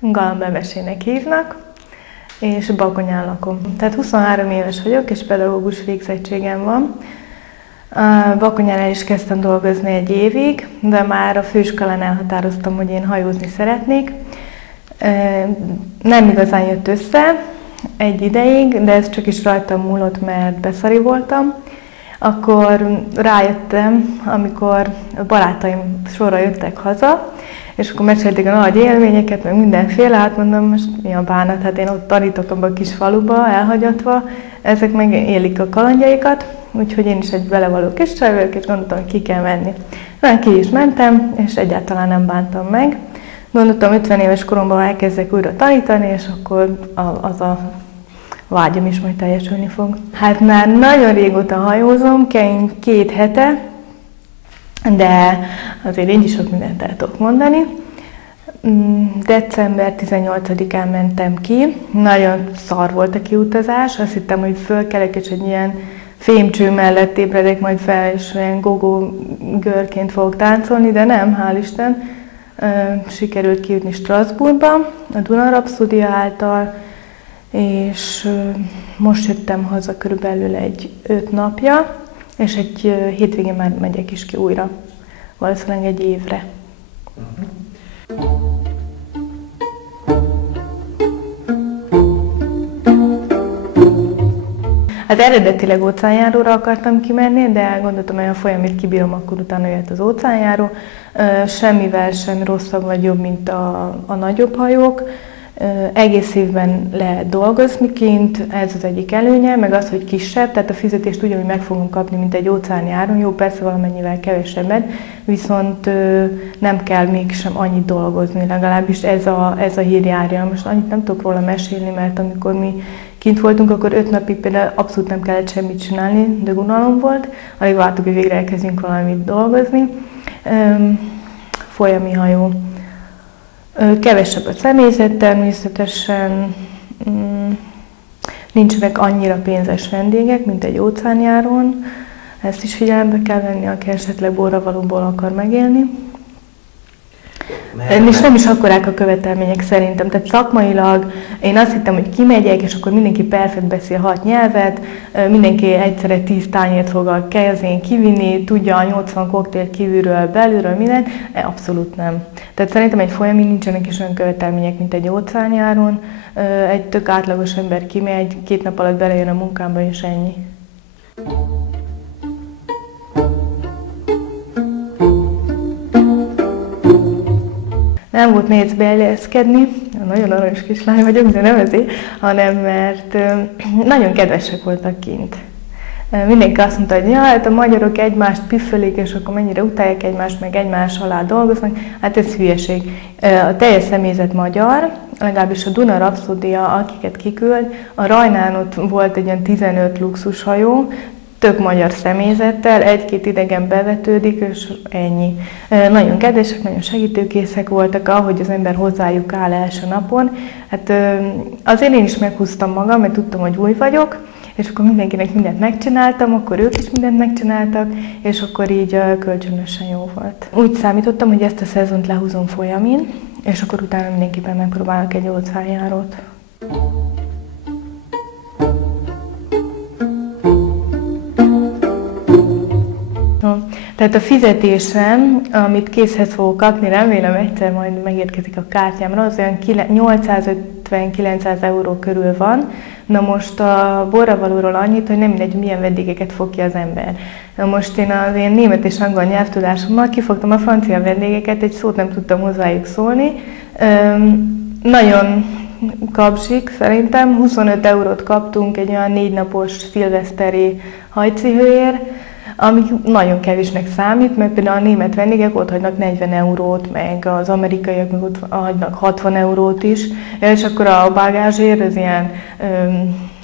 Galambemesének hívnak, és Bakonyán lakom. Tehát 23 éves vagyok, és pedagógus végzettségem van. Bakonyán el is kezdtem dolgozni egy évig, de már a főiskolán elhatároztam, hogy én hajózni szeretnék. Nem igazán jött össze egy ideig, de ez csak is rajtam múlott, mert beszari voltam. Akkor rájöttem, amikor a barátaim sorra jöttek haza, és akkor mesélték a nagy élményeket, meg mindenféle, hát mondom, most mi a bánat, hát én ott tanítok abban a kis faluba, elhagyatva, ezek meg élik a kalandjaikat, úgyhogy én is egy belevaló kis csaj vagyok, és gondoltam, hogy ki kell menni. Már ki is mentem, és egyáltalán nem bántam meg. Gondoltam, 50 éves koromban elkezdek újra tanítani, és akkor az a vágyam is majd teljesülni fog. Hát már nagyon régóta hajózom, 2 hete, de azért én is sok mindent el tudok mondani. December 18-án mentem ki, nagyon szar volt a kiutazás, azt hittem, hogy fölkelek és egy ilyen fémcső mellett ébredek majd fel, és olyan gogó görként fogok táncolni, de nem, hál' Isten. Sikerült kijutni Strasbourgba, a Duna Rapszódia által, és most jöttem haza körülbelül egy 5 napja, és egy hétvégén már megyek is ki újra, valószínűleg egy évre. Hát eredetileg óceánjáróra akartam kimenni, de gondoltam, hogy a folyamét kibírom, akkor utána jött az óceánjáró. Semmivel sem rosszabb vagy jobb, mint a nagyobb hajók. Egész évben lehet dolgozni kint, ez az egyik előnye, meg az, hogy kisebb, tehát a fizetést ugyanúgy meg fogunk kapni, mint egy óceánjáron. Jó, persze valamennyivel kevesebbet, viszont nem kell mégsem annyit dolgozni, legalábbis ez a hír járja. Most annyit nem tudok róla mesélni, mert amikor mi kint voltunk, akkor 5 napig például abszolút nem kellett semmit csinálni, de unalom volt. Alig vártuk, hogy végre elkezdjünk valamit dolgozni. Folyami hajó. Kevesebb a személyzet természetesen, nincsenek annyira pénzes vendégek, mint egy óceánjáron. Ezt is figyelembe kell venni, aki esetleg borravalóból akar megélni. És nem is akkorák a követelmények szerintem. Tehát szakmailag én azt hittem, hogy kimegyek, és akkor mindenki perfekt beszél 6 nyelvet, mindenki egyszerre 10 tányért fog a kezén kivinni, tudja a 80 koktélt kívülről, belülről, mindent. Abszolút nem. Tehát szerintem egy folyamig nincsenek is olyan követelmények, mint egy óceánjáron. Egy tök átlagos ember kimegy, 2 nap alatt belejön a munkámba, és ennyi. Nem volt nehéz beilleszkedni, nagyon aranyos kislány vagyok, de nem ezért, hanem mert nagyon kedvesek voltak kint. Mindenki azt mondta, hogy ja, hát a magyarok egymást püffölik, és akkor mennyire utálják egymást, meg egymás alá dolgoznak. Hát ez hülyeség. A teljes személyzet magyar, legalábbis a Duna Rapszódia, akiket kiküld, a Rajnán ott volt egy ilyen 15 luxushajó, tök magyar személyzettel, 1-2 idegen bevetődik, és ennyi. Nagyon kedvesek, nagyon segítőkészek voltak, ahogy az ember hozzájuk áll első napon. Hát azért én is meghúztam magam, mert tudtam, hogy új vagyok, és akkor mindenkinek mindent megcsináltam, akkor ők is mindent megcsináltak, és akkor így kölcsönösen jó volt. Úgy számítottam, hogy ezt a szezont lehúzom folyamin, és akkor utána mindenképpen megpróbálok egy óceánjárót. Tehát a fizetésem, amit készhez fogok kapni, remélem egyszer majd megérkezik a kártyámra, az olyan 850-900 euró körül van. Na most a borravalóról annyit, hogy nem mindegy, milyen vendégeket fog ki az ember. Na most én az én német és angol nyelvtudásommal kifogtam a francia vendégeket, egy szót nem tudtam hozzájuk szólni. Nagyon kapzsik szerintem, 25 eurót kaptunk egy olyan 4 napos szilveszteri hajcihőért, ami nagyon kevésnek számít, mert például a német vendégek ott hagynak 40 eurót, meg az amerikaiak meg ott hagynak 60 eurót is, és akkor a bagázsért ez ilyen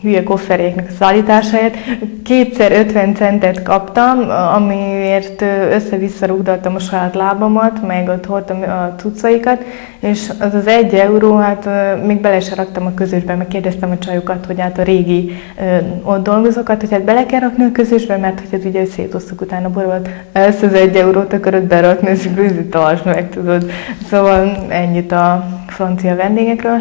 hülye kofferéknek a szállításáért. Kétszer 50 centet kaptam, amiért össze-vissza rugdaltam a saját lábamat, meg ott hordtam a cuccaikat, és az 1 euró, hát még bele se raktam a közösbe, meg kérdeztem a csajokat, hogy hát a régi ott dolgozókat, hogy hát bele kell rakni a közösbe, mert hogy ez ugye szétosztok utána borult, ezt az 1 eurót akarod berakni, ez így tartsd meg, tudod. Szóval ennyit a francia vendégekről.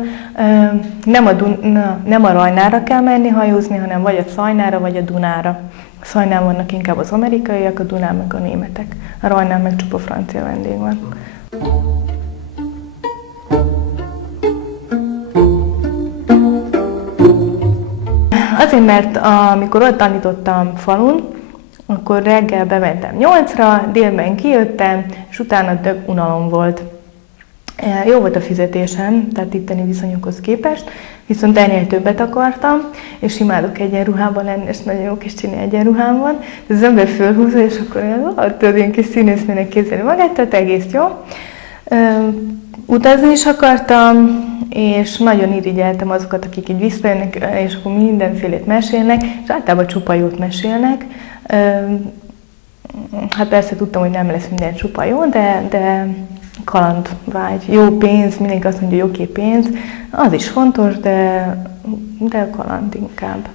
Nem a Rajnára kell menni hajózni, hanem vagy a Szajnára, vagy a Dunára. A Szajnán vannak inkább az amerikaiak, a Dunán meg a németek. A Rajnán meg csupa francia vendég van. Azért, mert amikor ott tanítottam falun, akkor reggel bementem 8-ra, délben kijöttem, és utána több unalom volt. Jó volt a fizetésem, tehát itteni viszonyokhoz képest, viszont ennél többet akartam, és imádok egyenruhában lenni, és nagyon jó kis csini egyenruhám van. Az ember fölhúzza, és akkor tudod, ilyen kis színésznőnek képzelni magát, tehát egész jó. Utazni is akartam, és nagyon irigyeltem azokat, akik így visszajönnek, és akkor mindenfélét mesélnek, és általában csupa jót mesélnek. Hát persze tudtam, hogy nem lesz minden csupa jó, de kalandvágy, jó pénz, mindenki azt mondja, hogy oké pénz, az is fontos, de a kaland inkább.